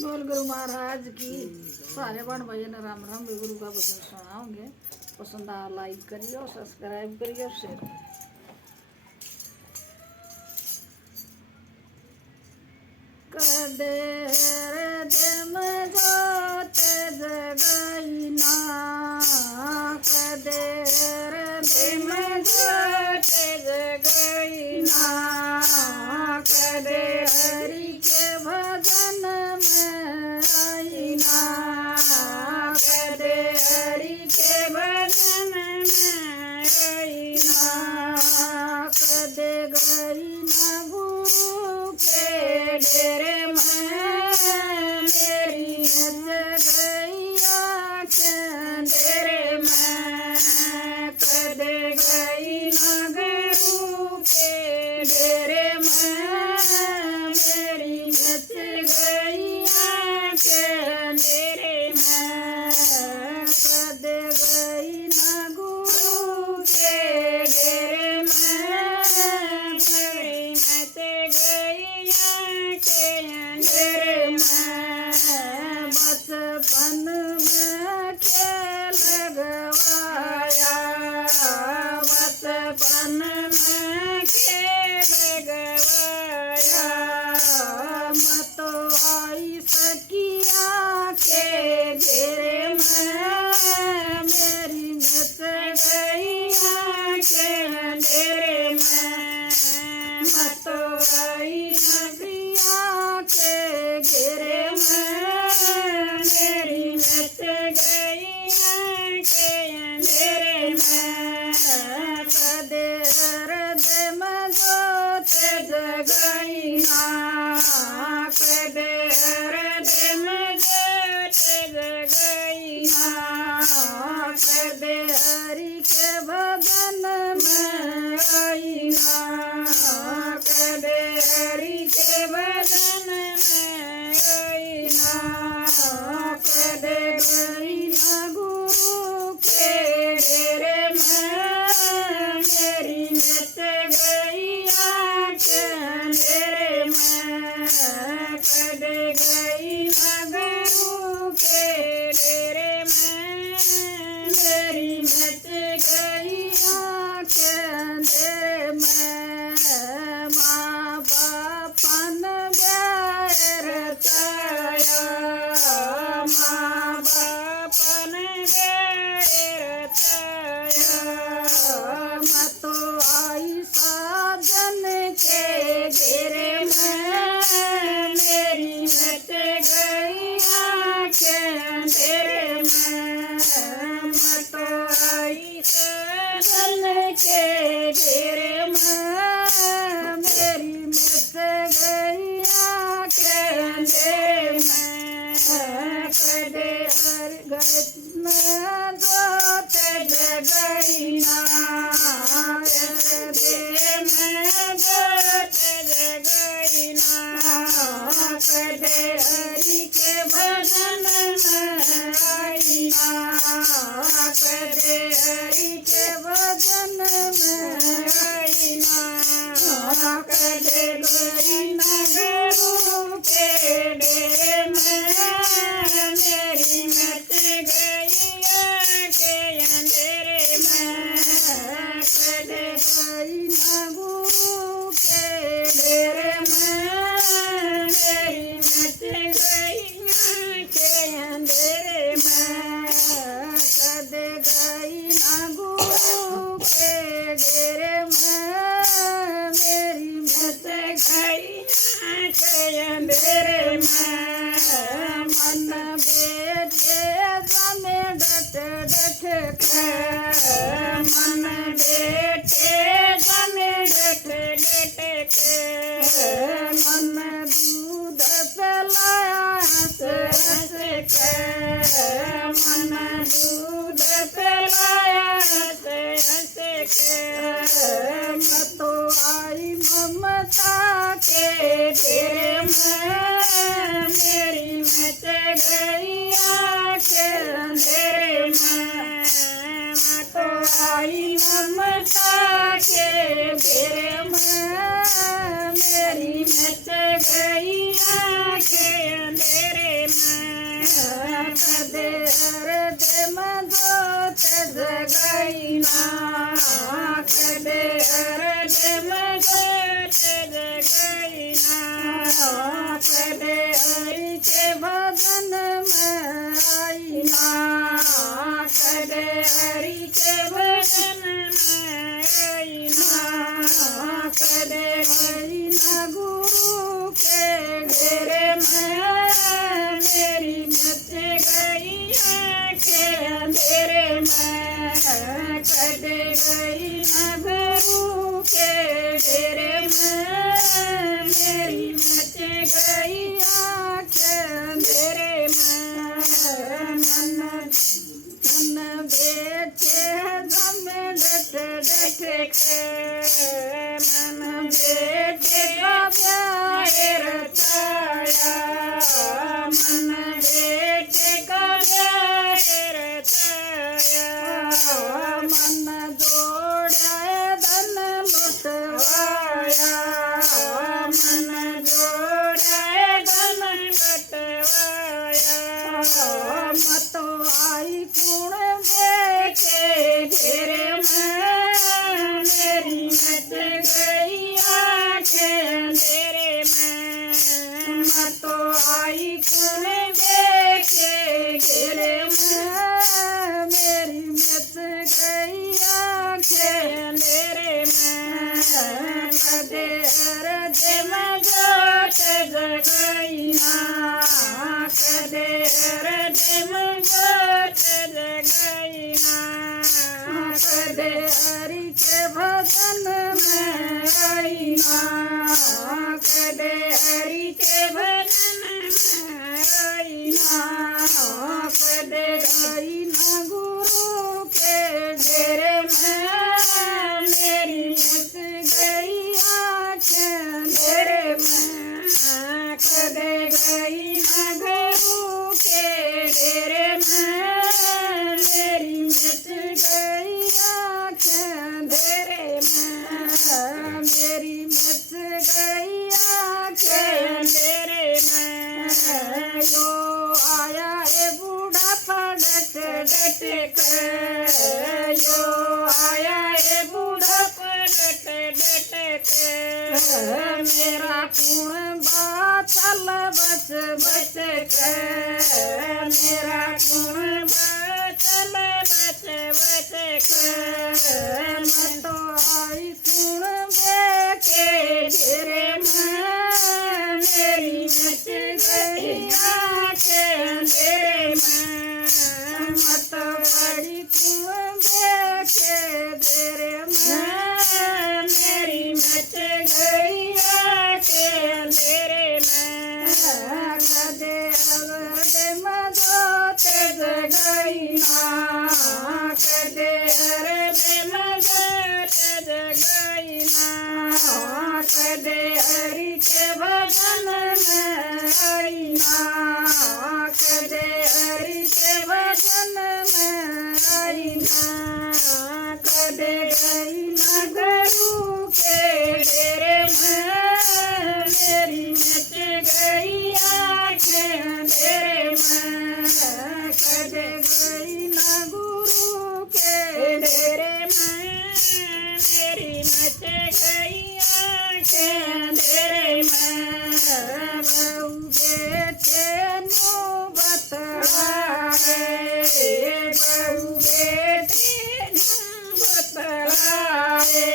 बोल गुरु महाराज की। सारे बहन भाई ने राम राम। भी गुरु का भजन सुनाओगे। पसंद आ लाइक करियो, सब्सक्राइब करियो, शेयर। कदे दम जोत जगैना, कदे दम जोत जगैना, कदे हरि के भजन में आईना, कदे हरि के भजन में आईना, कदे गईना गुरु के डेरे में, मेरी नच गैया के डेरे में, कदे गईना गुरु के डेरे में, मेरी नच गैया के डेरे में, कदे गईना गुरु के डेरे में, मेरी नच गैया के डेरे में, बचपन में खेल गवाया, बचपन में खेल गवाया, मत आई सकिया के घेरे में, मेरी नच गैया के डेरे में, मत आई नदिया के घेरे में, मेरी नच गैया के डेरे में, कदे हृदय में जोत जगैना, कदे हृदय में जोत जगैना, कदे हरि के भजन में आईना, कदे हरि के भजन में आईना, कदे गईना गुरु के डेरे में, मेरी नच गैया के डेरे में, कदे गईना गुरु के डेरे में, मेरी नच गैया के डेरे में, माँ बापन बैर ताया, माँ बापन बैर ताया, मत आई साजन के घेरे में, मेरी नच गैया के डेरे में, मत आई साजन के घेरे में, मेरी नच गैया के डेरे में, कदे हर गत में जोत जगैना, कदे में जोत जगैना, कदे हरि के भजन में आईना, कदे हरि के भजन में आईना, कदे गईना गुरु के डेरे में, मेरी नच गैया के अंधेरे में, कदे गईना गुरु के डेरे में, मेरी नच गैया के अंधेरे में, कदे गईना गुरु के डेरे में, मेरी नच गैया के अंधेरे में, मन बेटे जमे डट डट के, मन बेटे जमे डट डट के, मन दूध पिलाया हंस हंस के, मन दूध पिलाया हंस हंस के, मत आई ममता के घेरे में, मेरी नच गैया के अंधेरे में, मत आई ममता के घेरे में, मेरी नच गैया के अंधेरे दे मजोत जगैना कदे दे मजोत जगैना कदे हरि के भजन में आईना कदे हरि के भजन में आईना कदे आईना गुरु के डेरे में मेरी मच गई आँखें अंधेरे में कदे गई ना गुरु के डेरे में मेरी मच गई आँखें अंधेरे में मन बेटे दम डट डट के मन बेटे का प्यार रचाया मन बेटे का प्यार रचाया मन जोड़ा धन लुटवाया मन जोड़ा धन लुटवाया मतो आई कुण देखे घेरे में मेरी मच गई आँखें अंधेरे में मतो आई कुण देखे घेरे में मेरी मच गई आँखें अंधेरे में कदे दे मजोत जगैना कदे दे मजोत जगैना कदे हरि के भजन में आईना कदे हरि के भजन में आईना कदे आईना गुरु के डेरे में मेरी मच गई आँखें अंधेरे में कदे गई ना गुरु के डेरे में मेरी मच गई आँखें अंधेरे में मेरी मच गई आँखें अंधेरे में यो आया ए बूढ़ा पलट डट के यो आया ए बूढ़ा पलट डट के मेरा कुण बाचल बच बच के मेरा कुण बाचल बच बच के मतो आई कुण बेके घेरे में मेरी मच गई आँखें अंधेरे में मत बड़ी कुण बेके घेरे में मेरी मच गई आँखें अंधेरे में कदे दे मजोत जगैना कदे दे मजोत जगैना कदे हरि के भजन में आईना कदे हरि के भजन में आईना कदे आईना गुरु के डेरे में मेरी मच गई आँखें अंधेरे में कदे गई ना गुरु के डेरे में मेरी मच गई आँखें अंधेरे में बहू बेटे नो बतलाए बहू बेटे नो बतलाए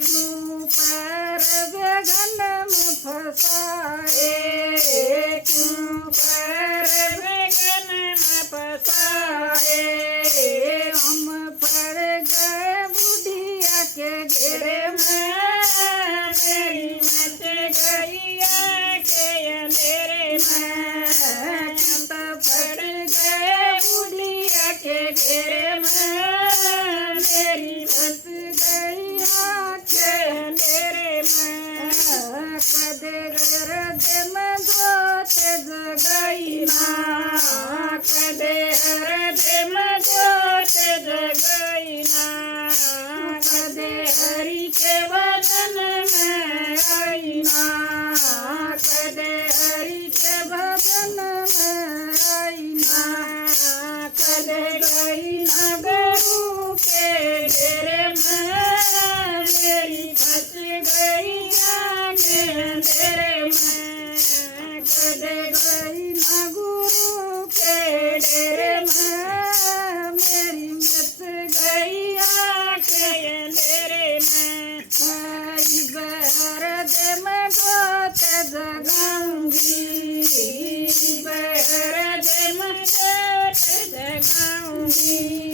क्यों पर गगन में फंसाए क्यों पर गगन में फंसाए हम पड़ गए बुढ़िया के घेरे में मेरी मच गई आँखें अंधेरे में हम पड़ गए बुढ़िया के घेरे में मेरी मच गई आँखें अंधेरे में कदे दे गई ना गुरु के डेरे में, मेरी मिस गई आके अंधेरे में। आई बैर दे मैं गोत जगाऊंगी, बैर दे मैं गोत जगाऊंगी।